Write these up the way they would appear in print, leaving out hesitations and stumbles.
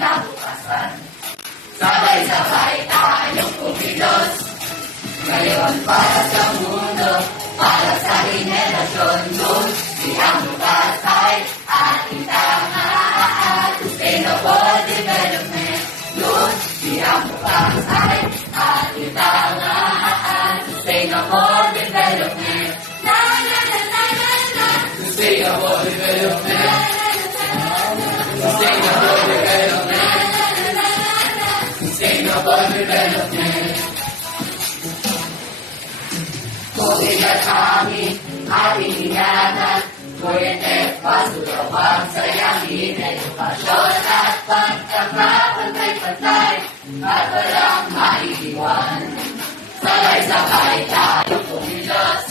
kinabukasan. Sabay-sabay tayong kumilos, ngayon para sa mundo, para sa henerasyon. Lucy ang bukas ay ating tangaan. Sustainable development. Lucy ang bukas ay ating tangaan. Sustainable development. Na na na na na na. Sustainable development. Sustainable development. Sustainable development. Tubig at amin, ating ingatan, kuryente, basura, pagsayangin, edukasyon at pagkakapantay-pantay, at walang maiiwan. Sabay-sabay tayong kumilos,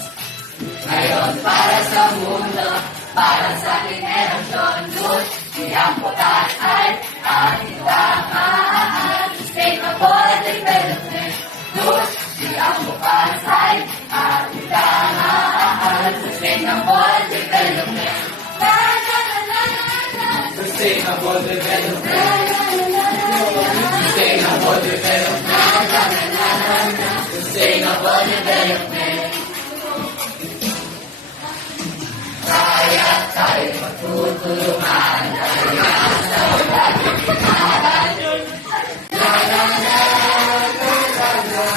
ngayon para sa mundo, para sa henerasyon. Lucy ang bukas ay ating tangaan. Sustainable development. Lucy ang bukas ay ating tangaan. Sustainable development. Sustainable development. Sustainable development. Sustainable development. Kaya tayo magtutulungan. Kaya sa pagkakitahan. La la la la la la.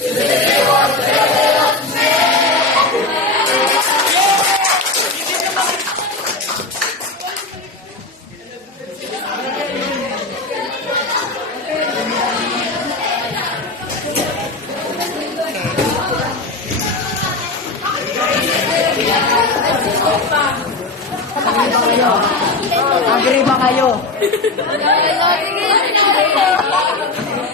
Sustainable development. Agree ba kayo? Sige, sige.